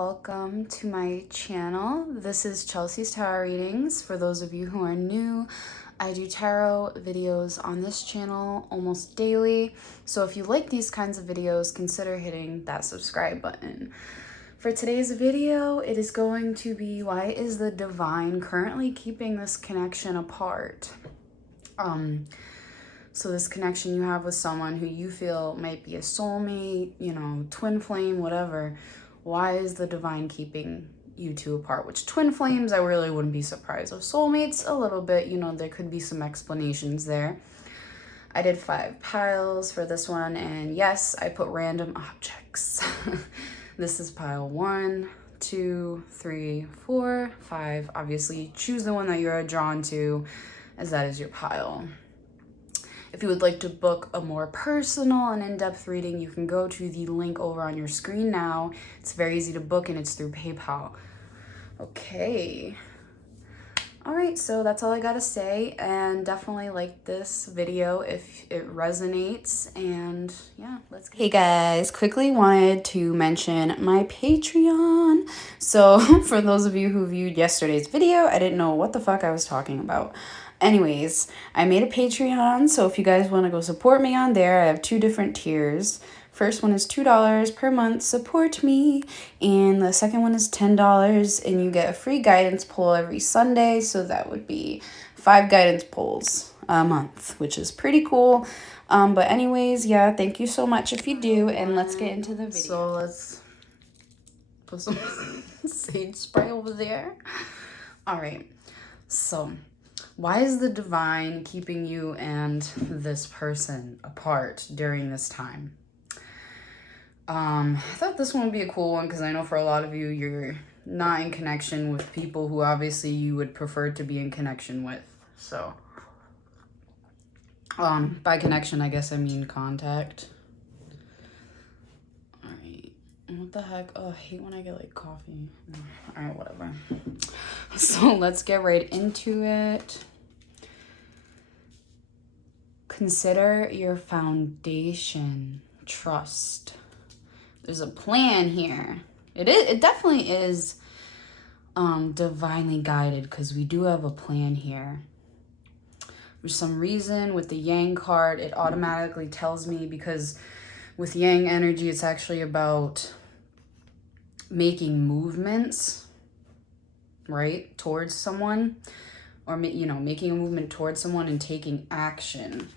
welcome to my channel. This is Chelsea's Tarot Readings. For those of you who are new, I do tarot videos on this channel almost daily. So if you like these kinds of videos, consider hitting that subscribe button. For today's video, it is going to be, why is the divine currently keeping this connection apart? So this connection you have with someone who you feel might be a soulmate, you know, twin flame, whatever. Why is the divine keeping you two apart? Which twin flames, I really wouldn't be surprised. Of soulmates, a little bit, you know, there could be some explanations there. I did 5 piles for this one, and yes, I put random objects. This is pile 1, 2, 3, 4, 5. Obviously, choose the one that you're drawn to, as that is your pile. If you would like to book a more personal and in-depth reading, you can go to the link over on your screen now. It's very easy to book and it's through PayPal. Okay. All right, so that's all I gotta say, and definitely like this video if it resonates, and yeah, let's get. Hey guys, quickly wanted to mention my Patreon. So for those of you who viewed yesterday's video, I didn't know what the fuck I was talking about. Anyways, I made a Patreon, so if you guys want to go support me on there, I have 2 different tiers. First one is $2 per month, support me, and the second one is $10, and you get a free guidance pull every Sunday, so that would be 5 guidance pulls a month, which is pretty cool. But anyways, yeah, thank you so much if you do, and let's get into the video. So let's put some sage spray over there. All right, so why is the divine keeping you and this person apart during this time? I thought this one would be a cool one because I know for a lot of you, you're not in connection with people who obviously you would prefer to be in connection with. So, by connection, I guess I mean contact. All right. What the heck? Oh, I hate when I get like coffee. All right, whatever. So let's get right into it. Consider your foundation. Trust. There's a plan here. It definitely is divinely guided because we do have a plan here. For some reason with the Yang card, it automatically tells me, because with Yang energy, it's actually about making movements, right, towards someone, or, you know, making a movement towards someone and taking action.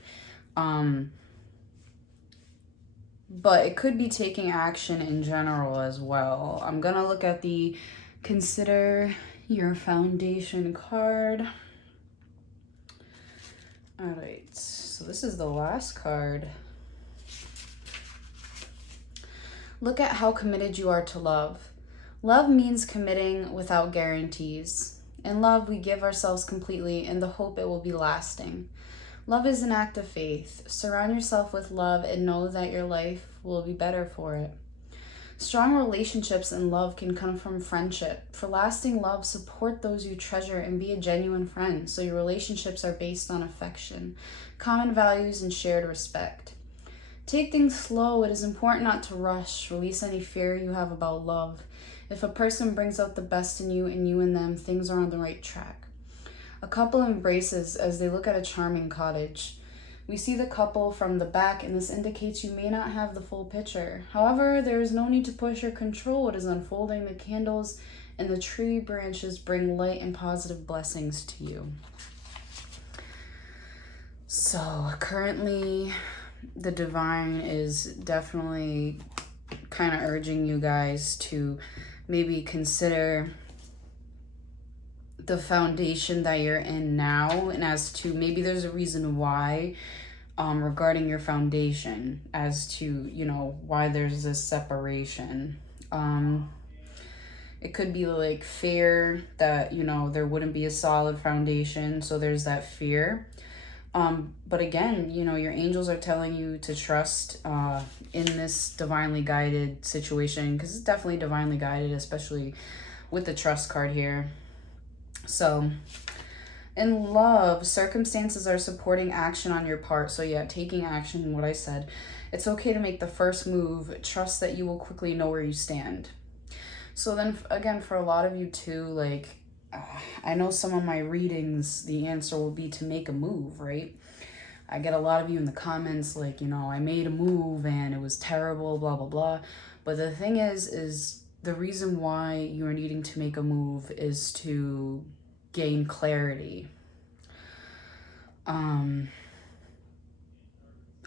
But it could be taking action in general as well. I'm gonna look at the consider your foundation card. All right, so this is the last card. Look at how committed you are to love. Love means committing without guarantees. In love, we give ourselves completely in the hope it will be lasting. Love is an act of faith. Surround yourself with love and know that your life will be better for it. Strong relationships and love can come from friendship. For lasting love, support those you treasure and be a genuine friend, so your relationships are based on affection, common values, and shared respect. Take things slow. It is important not to rush. Release any fear you have about love. If a person brings out the best in you and you in them, things are on the right track. A couple embraces as they look at a charming cottage. We see the couple from the back, and this indicates you may not have the full picture. However, there is no need to push or control what is unfolding. The candles and the tree branches bring light and positive blessings to you. So currently, the divine is definitely kind of urging you guys to maybe consider the foundation that you're in now, and as to maybe there's a reason why regarding your foundation, as to, you know, why there's this separation. It could be like fear that, you know, there wouldn't be a solid foundation, so there's that fear. But again, you know, your angels are telling you to trust in this divinely guided situation, because it's definitely divinely guided, especially with the trust card here. So in love, circumstances are supporting action on your part. So yeah, taking action, what I said. It's okay to make the first move. Trust that you will quickly know where you stand. So then again, for a lot of you too, like, I know some of my readings, the answer will be to make a move, right? I get a lot of you in the comments like, you know, I made a move and it was terrible, blah, blah, blah. But the thing is the reason why you are needing to make a move is to gain clarity.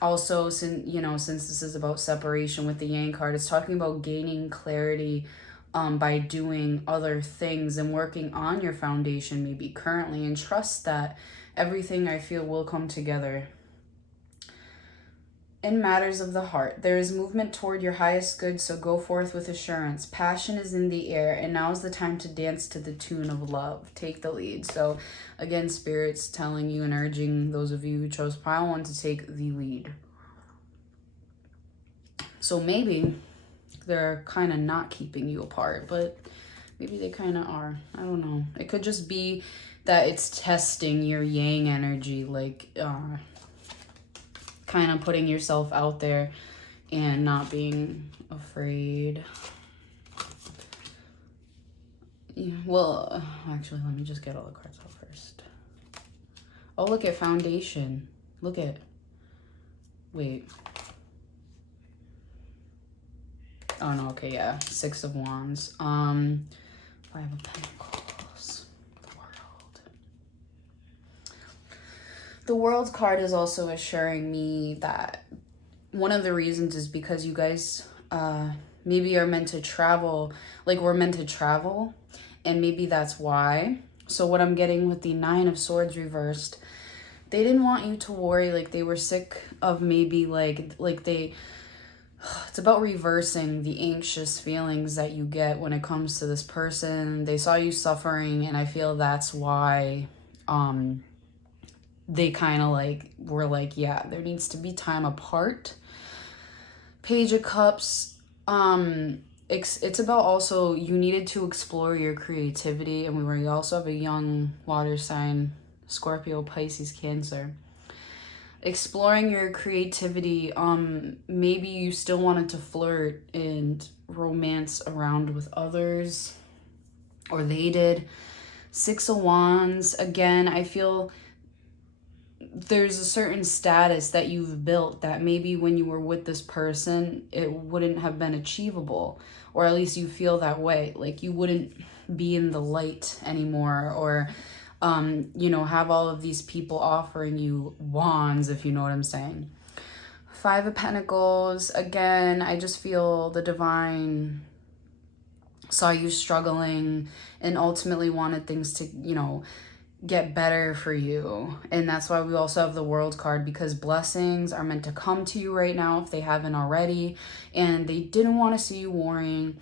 Also, since this is about separation with the Yang card, it's talking about gaining clarity by doing other things and working on your foundation maybe currently, and trust that everything I feel will come together. In matters of the heart, there is movement toward your highest good, so go forth with assurance. Passion is in the air, and now is the time to dance to the tune of love. Take the lead. So again, Spirit's telling you and urging those of you who chose pile 1 to take the lead. So maybe they're kind of not keeping you apart, but maybe they kind of are. I don't know. It could just be that it's testing your Yang energy, like kind of putting yourself out there and not being afraid. Yeah, well, actually, let me just get all the cards out first. Oh, look at foundation. Look at, wait. Oh no, okay, yeah. 6 of Wands. 5 of Pentacles. The World. The World card is also assuring me that one of the reasons is because you guys maybe are meant to travel, like we're meant to travel, and maybe that's why. So what I'm getting with the 9 of Swords reversed, they didn't want you to worry, like they were sick of maybe it's about reversing the anxious feelings that you get when it comes to this person. They saw you suffering, and I feel that's why they kind of like were like, yeah, there needs to be time apart. Page of Cups, it's about also you needed to explore your creativity, and we also have a young water sign, Scorpio, Pisces, Cancer. Exploring your creativity. Maybe you still wanted to flirt and romance around with others, or they did. 6 of Wands, again, I feel there's a certain status that you've built that maybe when you were with this person it wouldn't have been achievable, or at least you feel that way, like you wouldn't be in the light anymore, or you know, have all of these people offering you wands, if you know what I'm saying. 5 of Pentacles, again, I just feel the divine saw you struggling and ultimately wanted things to, you know, get better for you. And that's why we also have the World card, because blessings are meant to come to you right now if they haven't already, and they didn't want to see you warring.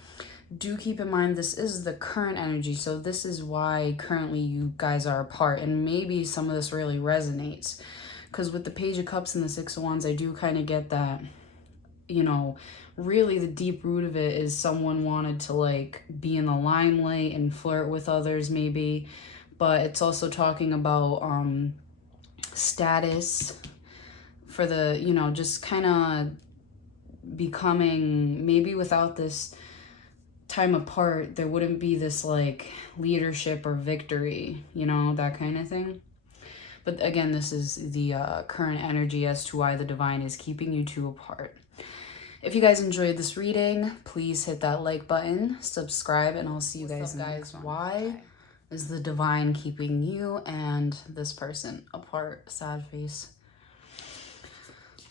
Do keep in mind this is the current energy, so this is why currently you guys are apart, and maybe some of this really resonates, because with the Page of Cups and the 6 of Wands, I do kind of get that, you know, really the deep root of it is someone wanted to like be in the limelight and flirt with others maybe, but it's also talking about status for the, you know, just kind of becoming, maybe without this time apart there wouldn't be this like leadership or victory, you know, that kind of thing. But again, this is the current energy as to why the divine is keeping you two apart. If you guys enjoyed this reading, please hit that like button, subscribe, and I'll see you guys in the next one. Why is the divine keeping you and this person apart? Sad face.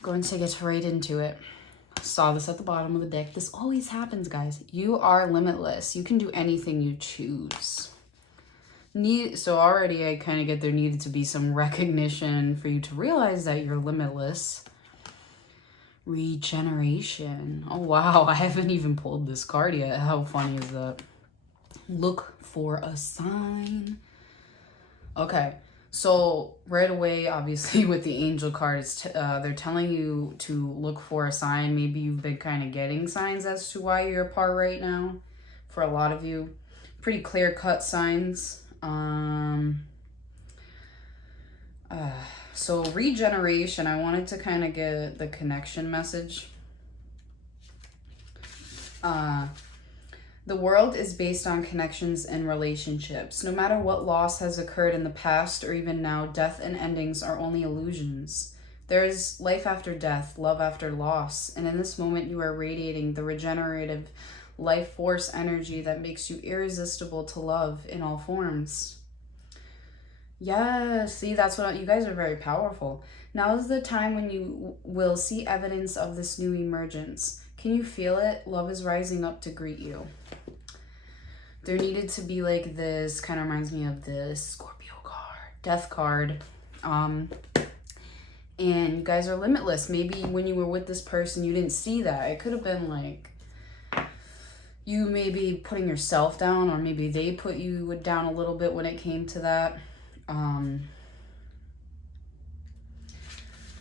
Going to get right into it. Saw this at the bottom of the deck. This always happens, guys. You are limitless. You can do anything you choose. So already I kind of get there needed to be some recognition for you to realize that you're limitless. Regeneration. Oh, wow. I haven't even pulled this card yet. How funny is that? Look for a sign. Okay. So right away, obviously, with the angel cards, they're telling you to look for a sign. Maybe you've been kind of getting signs as to why you're apart right now. For a lot of you, pretty clear-cut signs. So regeneration, I wanted to kind of get the connection message. The world is based on connections and relationships. No matter what loss has occurred in the past or even now, death and endings are only illusions. There is life after death, love after loss, and in this moment you are radiating the regenerative life force energy that makes you irresistible to love in all forms. Yes, see, that's what you guys are very powerful. Now is the time when you will see evidence of this new emergence. Can you feel it? Love is rising up to greet you. There needed to be like this, kind of reminds me of this Scorpio card, death card. And you guys are limitless. Maybe when you were with this person, you didn't see that. It could have been like you maybe putting yourself down, or maybe they put you down a little bit when it came to that.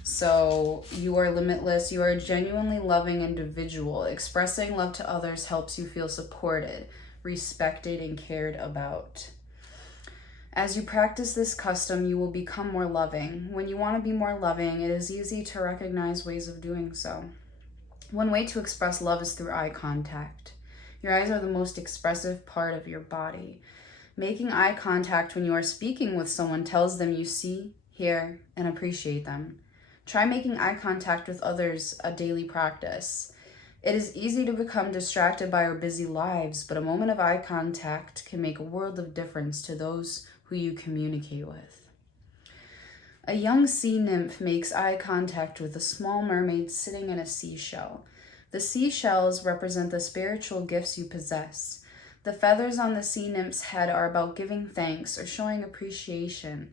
So you are limitless. You are a genuinely loving individual. Expressing love to others helps you feel supported, respected, and cared about. As you practice this custom, you will become more loving. When you want to be more loving, it is easy to recognize ways of doing so. One way to express love is through eye contact. Your eyes are the most expressive part of your body. Making eye contact when you are speaking with someone tells them you see, hear, and appreciate them. Try making eye contact with others, a daily practice. It is easy to become distracted by our busy lives, but a moment of eye contact can make a world of difference to those who you communicate with. A young sea nymph makes eye contact with a small mermaid sitting in a seashell. The seashells represent the spiritual gifts you possess. The feathers on the sea nymph's head are about giving thanks or showing appreciation.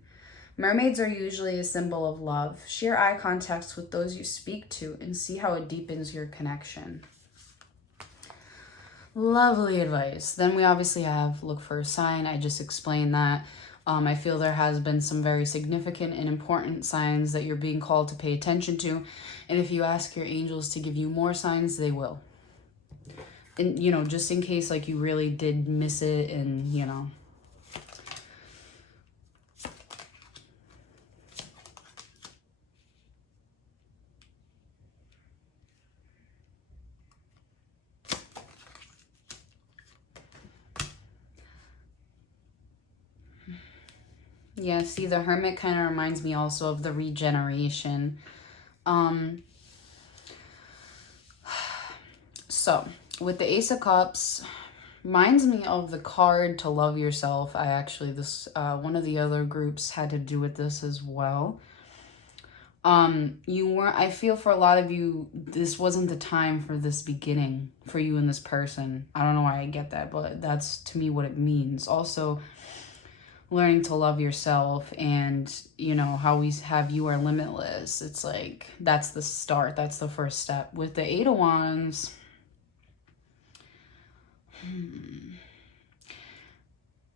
Mermaids are usually a symbol of love. Share eye contacts with those you speak to and see how it deepens your connection. Lovely advice. Then we obviously have look for a sign. I just explained that. I feel there has been some very significant and important signs that you're being called to pay attention to. And if you ask your angels to give you more signs, they will. And, you know, just in case like you really did miss it and, you know. Yeah, see, the Hermit kind of reminds me also of the regeneration. So, with the Ace of Cups, reminds me of the card to love yourself. I actually, one of the other groups had to do with this as well. I feel for a lot of you, this wasn't the time for this beginning for you and this person. I don't know why I get that, but that's to me what it means. Also, learning to love yourself and, you know, how we have you are limitless. It's like, that's the start. That's the first step. With the Eight of Wands,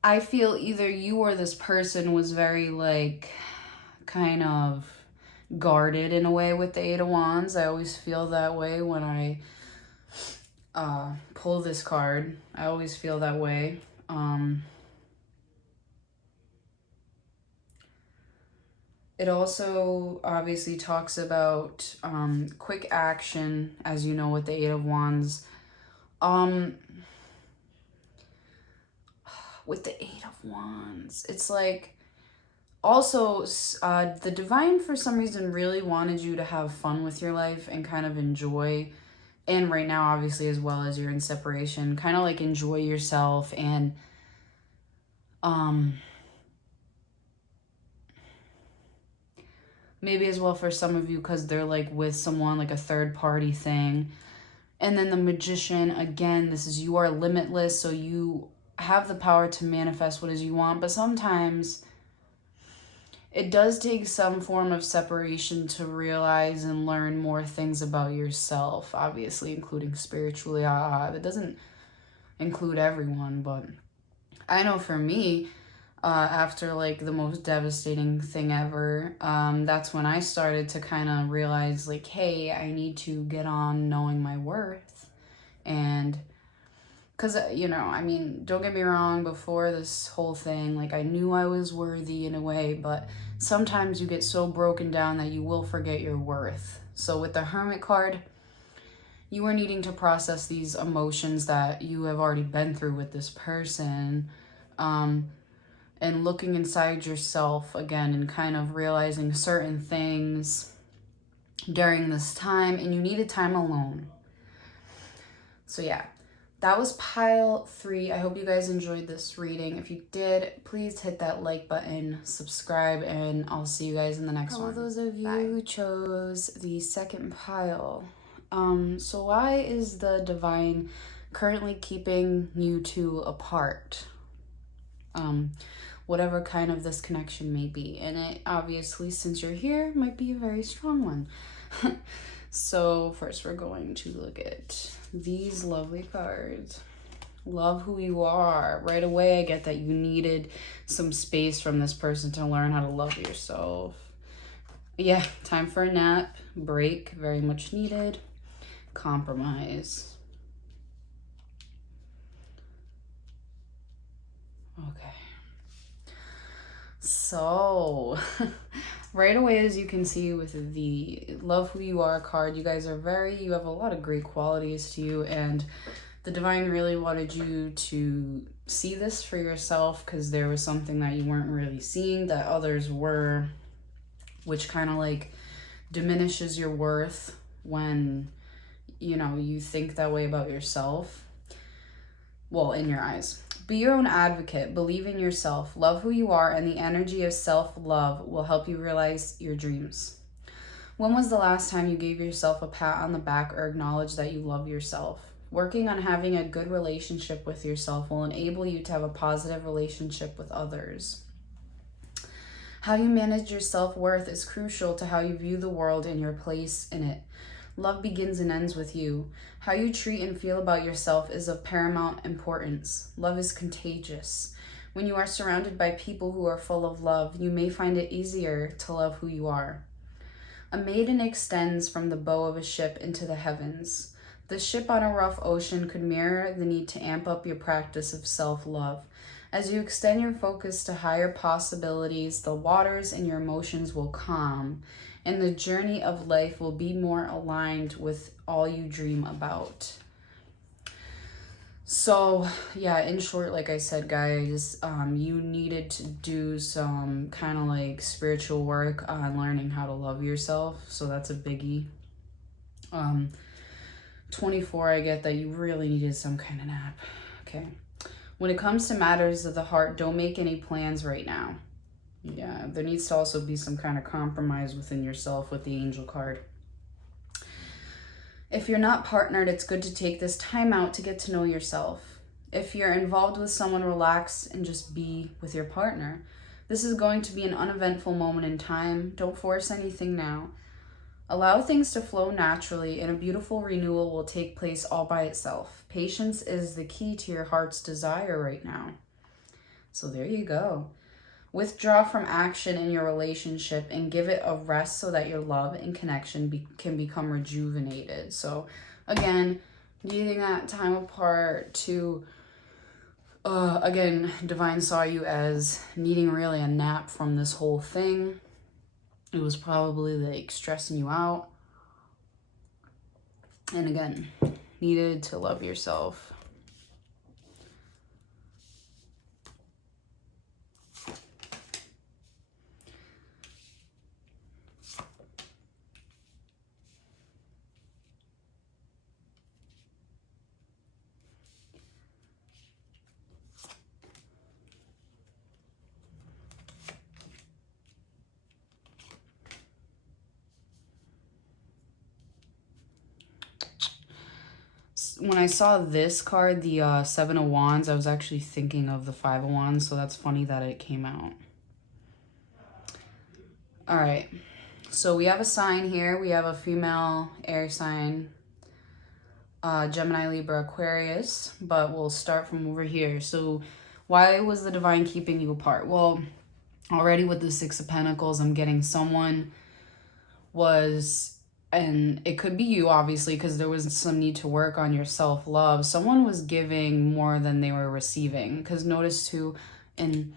I feel either you or this person was very, like, kind of guarded in a way with the Eight of Wands. I always feel that way when I pull this card. I always feel that way. It also obviously talks about quick action, as you know, with the Eight of Wands. With the Eight of Wands, it's like, also, the Divine, for some reason, really wanted you to have fun with your life and kind of enjoy. And right now, obviously, as well as you're in separation, kind of like enjoy yourself and maybe as well for some of you because they're like with someone, like a third party thing. And then the Magician, again, this is you are limitless, so you have the power to manifest what it is you want, but sometimes it does take some form of separation to realize and learn more things about yourself, obviously, including spiritually. That doesn't include everyone, but I know for me, after like the most devastating thing ever, that's when I started to kind of realize like, hey, I need to get on knowing my worth. And because, you know, I mean, don't get me wrong, before this whole thing, like, I knew I was worthy in a way, but sometimes you get so broken down that you will forget your worth. So with the Hermit card, you are needing to process these emotions that you have already been through with this person, and looking inside yourself again and kind of realizing certain things during this time, and you needed time alone. So yeah, that was pile 3. I hope you guys enjoyed this reading. If you did, please hit that like button, subscribe, and I'll see you guys in the next one. For those of you who chose the second pile, so why is the divine currently keeping you two apart? Whatever kind of this connection may be. And it obviously, since you're here, might be a very strong one. So first we're going to look at these lovely cards. Love who you are. Right away, I get that you needed some space from this person to learn how to love yourself. Yeah, time for a nap, break, very much needed. Compromise. Okay. So, right away, as you can see with the love who you are card, you guys are you have a lot of great qualities to you, and the divine really wanted you to see this for yourself because there was something that you weren't really seeing that others were, which kind of like diminishes your worth when, you know, you think that way about yourself. Well, in your eyes. Be your own advocate, believe in yourself, love who you are, and the energy of self-love will help you realize your dreams. When was the last time you gave yourself a pat on the back or acknowledged that you love yourself? Working on having a good relationship with yourself will enable you to have a positive relationship with others. How you manage your self-worth is crucial to how you view the world and your place in it. Love begins and ends with you. How you treat and feel about yourself is of paramount importance. Love is contagious. When you are surrounded by people who are full of love, you may find it easier to love who you are. A maiden extends from the bow of a ship into the heavens. The ship on a rough ocean could mirror the need to amp up your practice of self-love. As you extend your focus to higher possibilities, the waters and your emotions will calm, and the journey of life will be more aligned with all you dream about. So yeah, in short, like I said, guys, you needed to do some kind of like spiritual work on learning how to love yourself. So that's a biggie. 24, I get that you really needed some kind of nap. Okay. When it comes to matters of the heart, don't make any plans right now. Yeah, there needs to also be some kind of compromise within yourself with the angel card. If you're not partnered, it's good to take this time out to get to know yourself. If you're involved with someone, relax and just be with your partner. This is going to be an uneventful moment in time. Don't force anything now. Allow things to flow naturally, and a beautiful renewal will take place all by itself. Patience is the key to your heart's desire right now. So there you go. Withdraw from action in your relationship and give it a rest so that your love and connection can become rejuvenated. So again, needing that time apart to, again, divine saw you as needing really a nap from this whole thing. It was probably like stressing you out. And again, needed to love yourself. When I saw this card, the 7 of Wands, I was actually thinking of the 5 of Wands, so that's funny that it came out. All right, so we have a sign here. We have a female air sign, Gemini, Libra, Aquarius, but we'll start from over here. So why was the divine keeping you apart? Well, already with the 6 of Pentacles, I'm getting someone was... And it could be you, obviously, because there was some need to work on your self-love. Someone was giving more than they were receiving. Because notice, too, in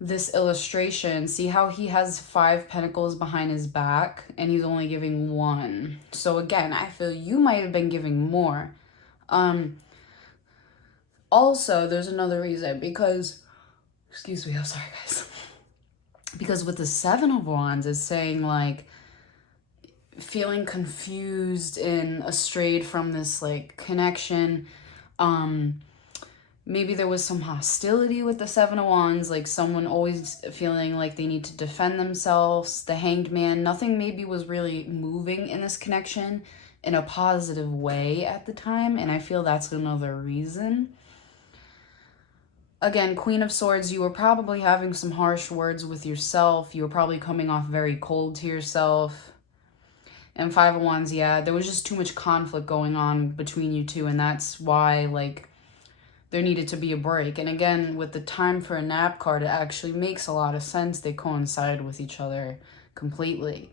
this illustration, see how he has 5 pentacles behind his back and he's only giving 1. So again, I feel you might have been giving more. Also, there's another reason, because, excuse me, I'm sorry guys. Because with the 7 of Wands, it's saying like feeling confused and strayed from this like connection. Maybe there was some hostility with the 7 of Wands, like someone always feeling like they need to defend themselves. The Hanged Man, nothing maybe was really moving in this connection in a positive way at the time, and I feel that's another reason. Again, Queen of Swords, you were probably having some harsh words with yourself. You were probably coming off very cold to yourself. And 5 of Wands, yeah, there was just too much conflict going on between you two, and that's why, like, there needed to be a break. And again, with the Time for a Nap card, it actually makes a lot of sense. They coincide with each other completely.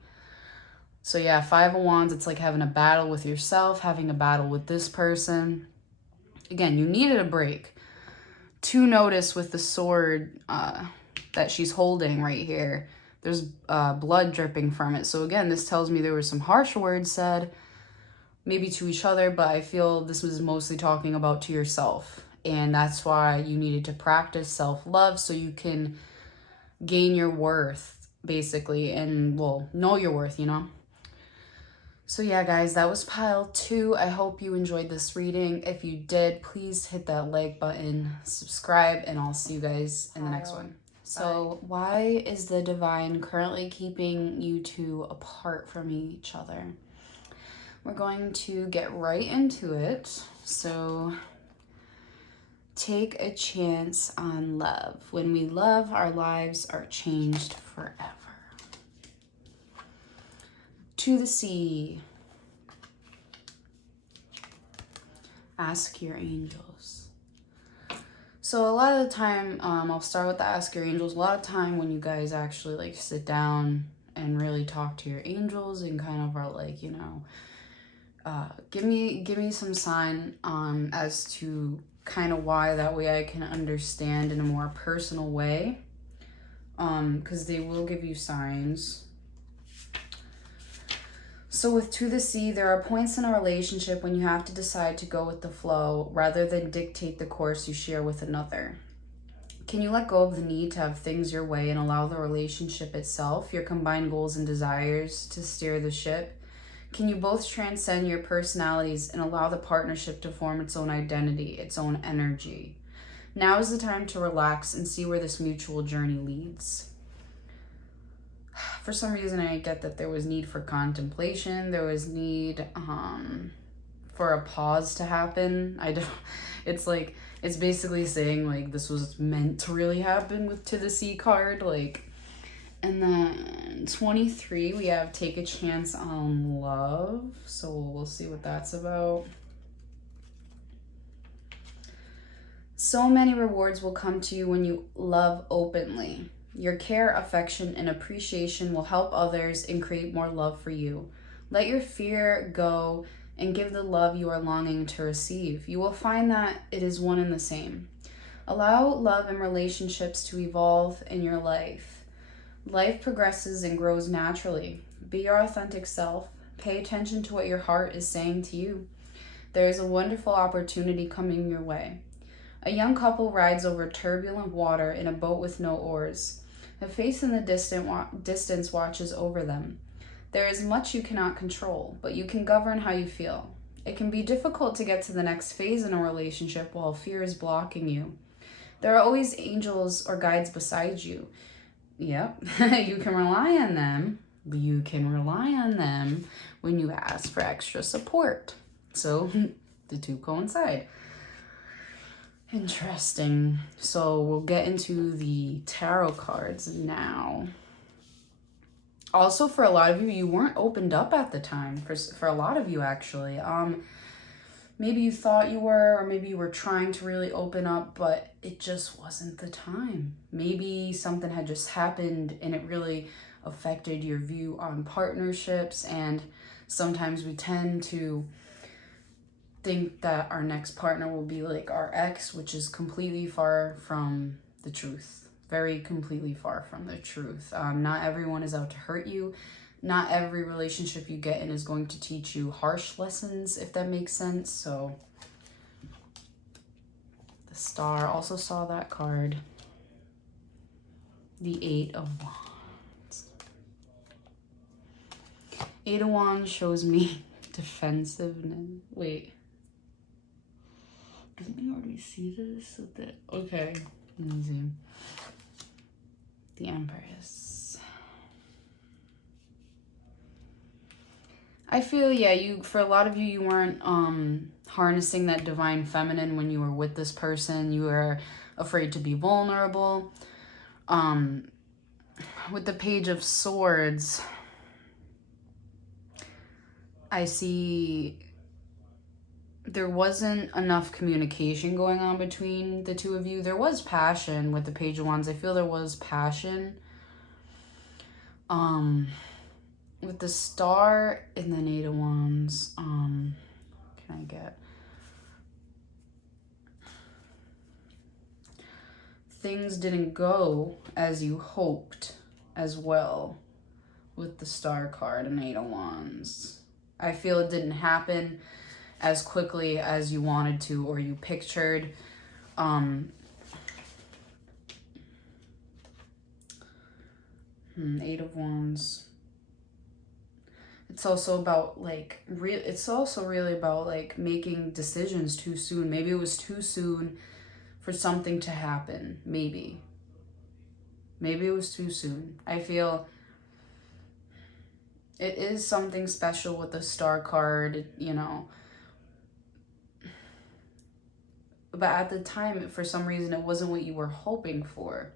So yeah, 5 of Wands, it's like having a battle with yourself, having a battle with this person. Again, you needed a break. To notice with the sword that she's holding right here, there's blood dripping from it. So again, this tells me there were some harsh words said, maybe to each other, but I feel this was mostly talking about to yourself. And that's why you needed to practice self-love so you can gain your worth, basically, and, well, know your worth, you know? So yeah, guys, that was pile 2. I hope you enjoyed this reading. If you did, please hit that like button, subscribe, and I'll see you guys in the next one. So why is the Divine currently keeping you two apart from each other? We're going to get right into it. So take a chance on love. When we love, our lives are changed forever. To the sea. Ask your angels. So a lot of the time, I'll start with the ask your angels. A lot of time when you guys actually like sit down and really talk to your angels and kind of are like, you know, give me some sign as to kind of why, that way I can understand in a more personal way, because they will give you signs. So with To the Sea, there are points in a relationship when you have to decide to go with the flow rather than dictate the course you share with another. Can you let go of the need to have things your way and allow the relationship itself, your combined goals and desires, to steer the ship? Can you both transcend your personalities and allow the partnership to form its own identity, its own energy? Now is the time to relax and see where this mutual journey leads. For some reason, I get that there was need for contemplation. There was need for a pause to happen. It's like, it's basically saying like this was meant to really happen with To the Sea card. Like, and then 23, we have Take a Chance on Love. So we'll see what that's about. So many rewards will come to you when you love openly. Your care, affection, and appreciation will help others and create more love for you. Let your fear go and give the love you are longing to receive. You will find that it is one and the same. Allow love and relationships to evolve in your life. Life progresses and grows naturally. Be your authentic self. Pay attention to what your heart is saying to you. There is a wonderful opportunity coming your way. A young couple rides over turbulent water in a boat with no oars. A face in the distance watches over them. There is much you cannot control, but you can govern how you feel. It can be difficult to get to the next phase in a relationship while fear is blocking you. There are always angels or guides beside you. Yep, you can rely on them. You can rely on them when you ask for extra support. So the two coincide. Interesting. So we'll get into the tarot cards now. Also, for a lot of you, you weren't opened up at the time. For a lot of you, actually. Maybe you thought you were, or maybe you were trying to really open up, but it just wasn't the time. Maybe something had just happened and it really affected your view on partnerships, and sometimes we tend to think that our next partner will be like our ex, which is completely far from the truth. very completely far from the truth. Not everyone is out to hurt you. Not every relationship you get in is going to teach you harsh lessons, if that makes sense. So the Star also saw that card. The Eight of Wands. Eight of Wands shows me defensiveness. Wait. Didn't we already see this? Okay. Let me see. The Empress. I feel, yeah, for a lot of you, you weren't harnessing that divine feminine when you were with this person. You were afraid to be vulnerable. With the Page of Swords, I see there wasn't enough communication going on between the two of you. There was passion with the Page of Wands. I feel there was passion. With the Star and then Eight of Wands, can I get... Things didn't go as you hoped as well with the Star card and Eight of Wands. I feel it didn't happen as quickly as you wanted to or you pictured. Eight of Wands. It's also about like it's also really about like making decisions too soon. Maybe it was too soon for something to happen. Maybe it was too soon. I feel it is something special with the Star card, you know. But at the time, for some reason, it wasn't what you were hoping for.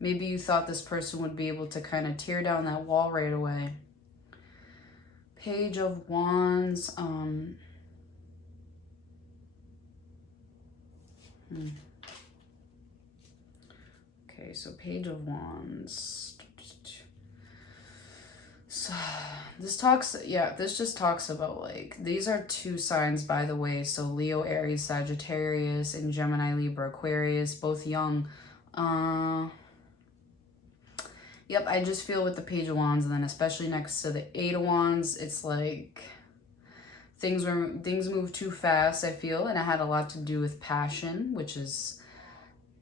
Maybe you thought this person would be able to kind of tear down that wall right away. Page of Wands. Okay, so Page of Wands. So this just talks about like, these are two signs, by the way. So Leo, Aries, Sagittarius, and Gemini, Libra, Aquarius, both young. Yep, I just feel with the Page of Wands, and then especially next to the Eight of Wands, it's like things move too fast, I feel, and it had a lot to do with passion, which is,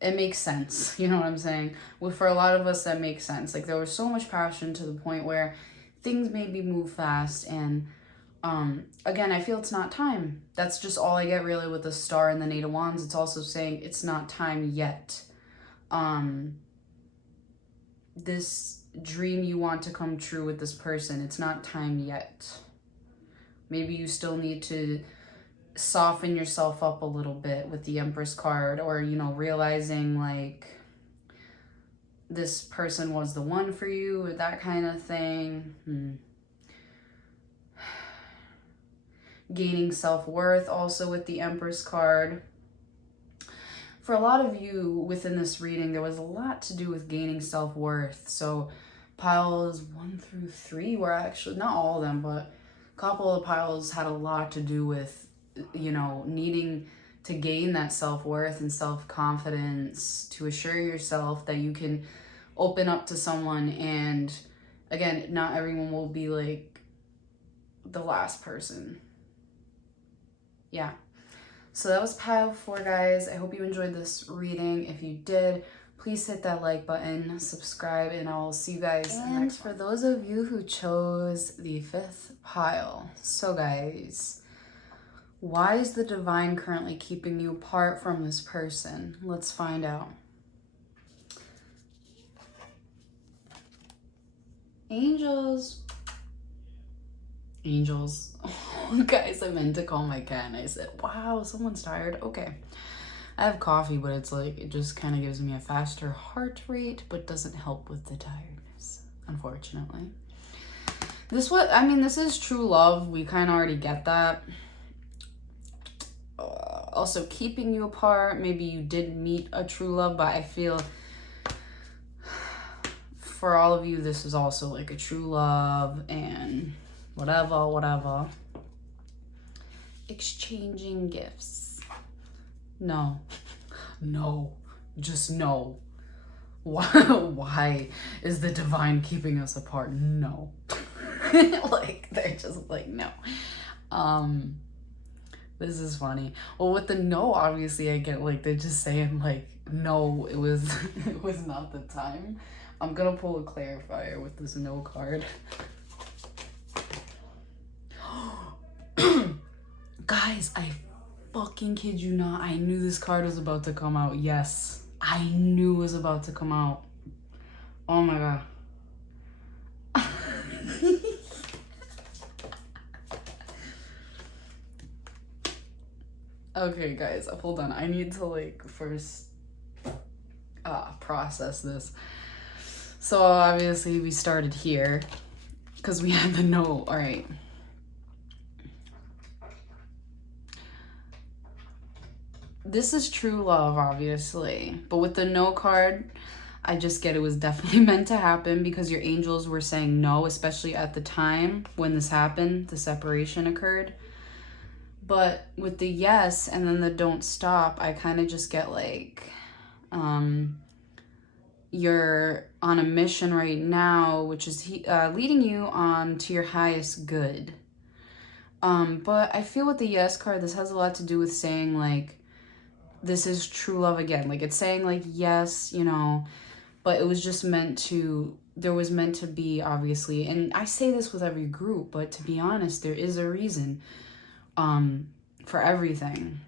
it makes sense. You know what I'm saying? Well, for a lot of us, that makes sense. Like, there was so much passion to the point where things made me move fast, and again, I feel it's not time. That's just all I get really with the Star and the Eight of Wands. It's also saying it's not time yet. This dream you want to come true with this person, it's not time yet. Maybe you still need to soften yourself up a little bit with the Empress card, or, you know, realizing like this person was the one for you, or that kind of thing. Gaining self-worth also with the Empress card. For a lot of you within this reading, there was a lot to do with gaining self-worth. So piles 1 through 3 were actually, not all of them, but a couple of piles had a lot to do with, you know, needing to gain that self-worth and self-confidence to assure yourself that you can open up to someone. And again, not everyone will be like the last person. Yeah. So that was pile 4, guys. I hope you enjoyed this reading. If you did, please hit that like button, subscribe, and I'll see you guys in the next one. For those of you who chose the 5th pile, so guys, why is the divine currently keeping you apart from this person? Let's find out. Angels. Angels. Oh, guys, I meant to call my cat and I said, wow, someone's tired. Okay. I have coffee, but it's like, it just kind of gives me a faster heart rate, but doesn't help with the tiredness, unfortunately. This is true love. We kind of already get that. Also keeping you apart. Maybe you did meet a true love, but I feel for all of you, this is also like a true love and whatever. Exchanging gifts. No, just no. Why is the divine keeping us apart? No. Like, they're just like, no. This is funny. Well, with the no, obviously I get like they're just saying like, no, it was it was not the time. I'm gonna pull a clarifier with this no card. Guys, I fucking kid you not. I knew this card was about to come out. Yes, I knew it was about to come out. Oh my god. Okay, guys, hold on. I need to like first process this. So obviously we started here because we had the no. All right. This is true love, obviously, but with the no card, I just get it was definitely meant to happen because your angels were saying no, especially at the time when this happened, the separation occurred. But with the yes and then the don't stop, I kind of just get like, you're on a mission right now, which is leading you on to your highest good. But I feel with the yes card, this has a lot to do with saying like, this is true love again. Like it's saying like, yes, you know, but it was just meant to, there was meant to be, obviously. And I say this with every group, but to be honest, there is a reason for everything.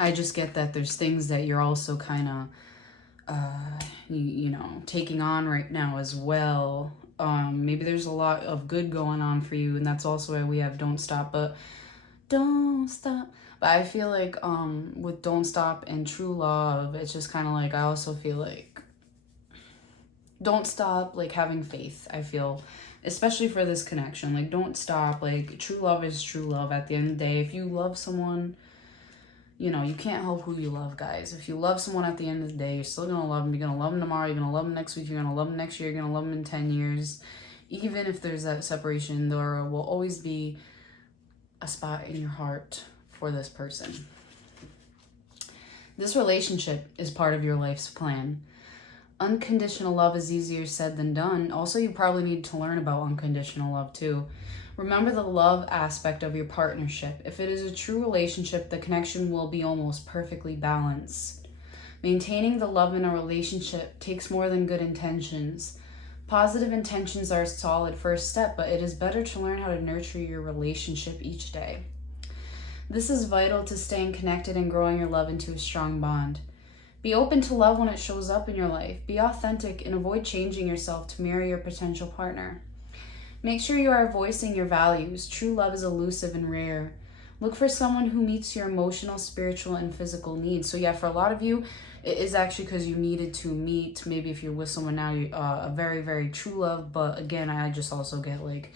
I just get that there's things that you're also kind of, you know, taking on right now as well. Maybe there's a lot of good going on for you, and that's also why we have don't stop, but don't stop. But I feel like with don't stop and true love, it's just kind of like, I also feel like don't stop like having faith. I feel, especially for this connection, like don't stop. Like true love is true love at the end of the day. If you love someone, you know, you can't help who you love, guys. If you love someone at the end of the day, you're still gonna love them. You're gonna love them tomorrow, you're gonna love them next week, you're gonna love them next year, you're gonna love them in 10 years. Even if there's that separation, there will always be a spot in your heart for this person. This relationship is part of your life's plan. Unconditional love is easier said than done. Also, you probably need to learn about unconditional love too. Remember the love aspect of your partnership. If it is a true relationship, the connection will be almost perfectly balanced. Maintaining the love in a relationship takes more than good intentions. Positive intentions are a solid first step, but it is better to learn how to nurture your relationship each day. This is vital to staying connected and growing your love into a strong bond. Be open to love when it shows up in your life. Be authentic and avoid changing yourself to mirror your potential partner. Make sure you are voicing your values. True love is elusive and rare. Look for someone who meets your emotional, spiritual, and physical needs. So yeah, for a lot of you, it is actually because you needed to meet, maybe if you're with someone now, a very, very true love. But again, I just also get like,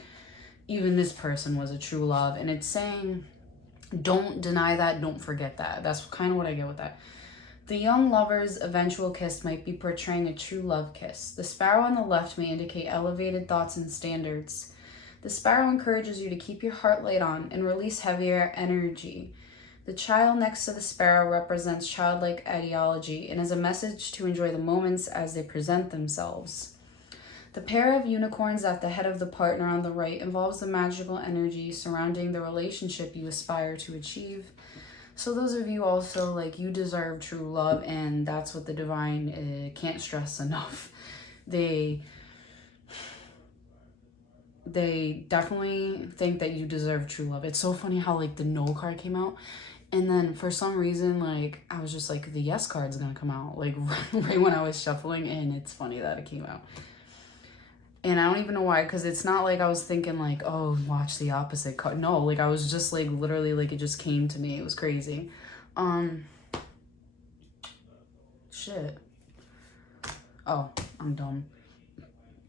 even this person was a true love. And it's saying, don't deny that, don't forget that. That's kind of what I get with that. The young lover's eventual kiss might be portraying a true love kiss. The sparrow on the left may indicate elevated thoughts and standards. The sparrow encourages you to keep your heart light on and release heavier energy. The child next to the sparrow represents childlike ideology and is a message to enjoy the moments as they present themselves. The pair of unicorns at the head of the partner on the right involves the magical energy surrounding the relationship you aspire to achieve. So those of you also, like, you deserve true love, and that's what the divine can't stress enough. They definitely think that you deserve true love. It's so funny how, like, the no card came out, and then for some reason, like, I was just like, the yes card's gonna come out, like, right when I was shuffling, and it's funny that it came out. And I don't even know why, because it's not like I was thinking like, oh, watch the opposite card. No, like I was just like, literally, like it just came to me. It was crazy. Shit. Oh, I'm dumb.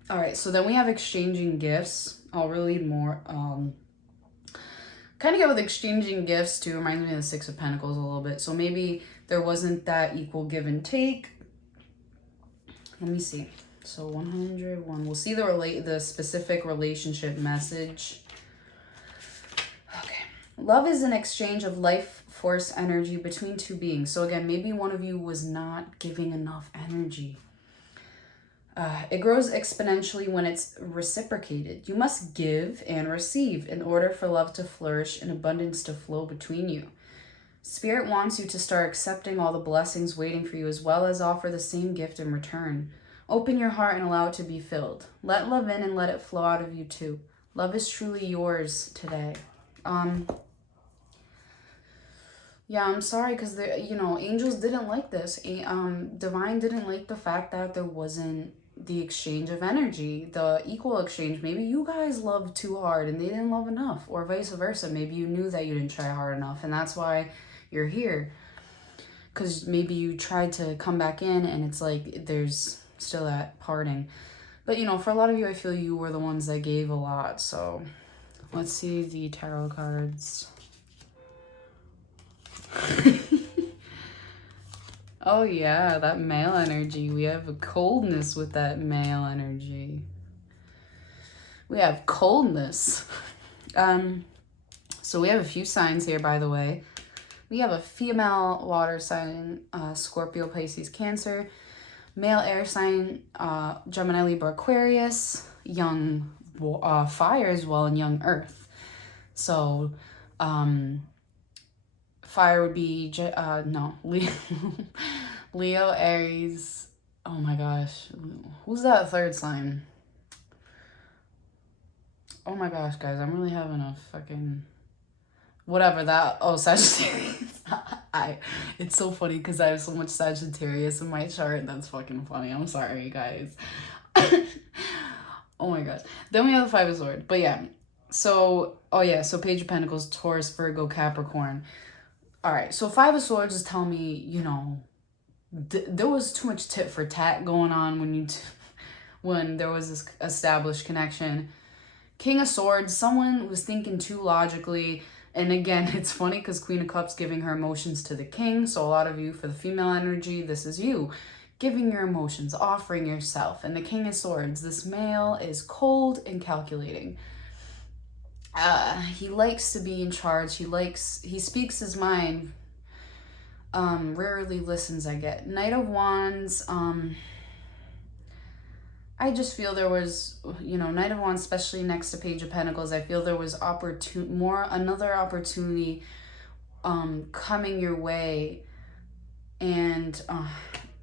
All right, so then we have exchanging gifts. I'll read more. Kind of get with exchanging gifts too. Reminds me of the Six of Pentacles a little bit. So maybe there wasn't that equal give and take. Let me see. So 101. We'll see the specific relationship message. Okay. Love is an exchange of life force energy between two beings. So again, maybe one of you was not giving enough energy. It grows exponentially when it's reciprocated. You must give and receive in order for love to flourish and abundance to flow between you. Spirit wants you to start accepting all the blessings waiting for you, as well as offer the same gift in return. Open your heart and allow it to be filled. Let love in and let it flow out of you too. Love is truly yours today. Yeah, I'm sorry, because angels didn't like this. Divine didn't like the fact that there wasn't the exchange of energy, the equal exchange. Maybe you guys loved too hard and they didn't love enough, or vice versa. Maybe you knew that you didn't try hard enough, and that's why you're here. Because maybe you tried to come back in and it's like there's still that parting. But for a lot of you, I feel you were the ones that gave a lot. So let's see the tarot cards. Oh yeah, that male energy. We have a coldness with that male energy. We have coldness. So we have a few signs here, by the way. We have a female water sign, Scorpio, Pisces, Cancer. Male air sign, Gemini, Libra, Aquarius. Young fire as well, and young earth. So fire would be Leo, Aries. Oh my gosh, who's that third sign? Oh my gosh, guys, I'm really having a fucking whatever that. Oh, Sagittarius. It's so funny because I have so much Sagittarius in my chart. That's fucking funny. I'm sorry, guys. Oh my gosh. Then we have the Five of Swords. But yeah, so so Page of Pentacles, Taurus, Virgo, Capricorn. All right, so Five of Swords is telling me, there was too much tit for tat going on when there was this established connection. King of Swords, someone was thinking too logically. And again, it's funny because Queen of Cups giving her emotions to the king. So a lot of you, for the female energy, this is you giving your emotions, offering yourself. And the King of Swords, this male is cold and calculating. He likes to be in charge. He speaks his mind. Rarely listens, I get. Knight of Wands. I just feel there was, Knight of Wands, especially next to Page of Pentacles, I feel there was another opportunity coming your way. And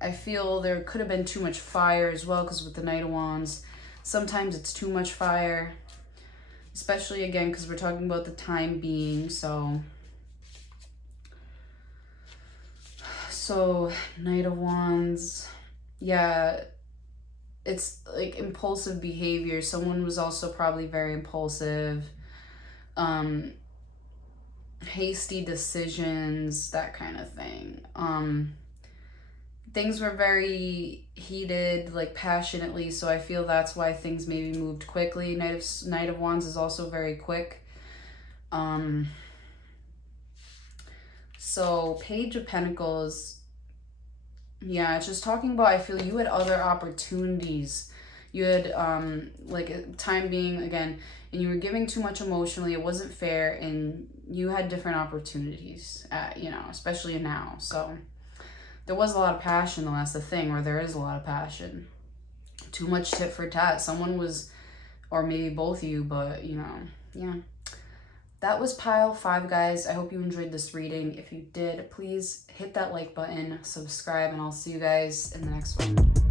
I feel there could have been too much fire as well, because with the Knight of Wands, sometimes it's too much fire. Especially, again, because we're talking about the time being, so Knight of Wands, yeah, it's like impulsive behavior. Someone was also probably very impulsive, hasty decisions, that kind of thing. Things were very heated, like passionately, so I feel that's why things maybe moved quickly. Knight of Wands is also very quick. So Page of Pentacles, yeah, it's just talking about, I feel you had other opportunities. You had like time being, again, and you were giving too much emotionally. It wasn't fair, and you had different opportunities especially now. So there was a lot of passion, that's the thing, where there is a lot of passion. Too much tit for tat. Someone was, or maybe both of you, but, yeah. That was pile 5, guys. I hope you enjoyed this reading. If you did, please hit that like button, subscribe, and I'll see you guys in the next one.